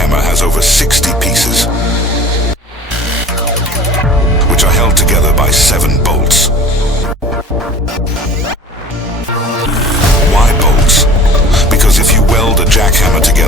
jackhammer has over 60 pieces, which are held together by 7 bolts. Why bolts? Because if you weld a jackhammer together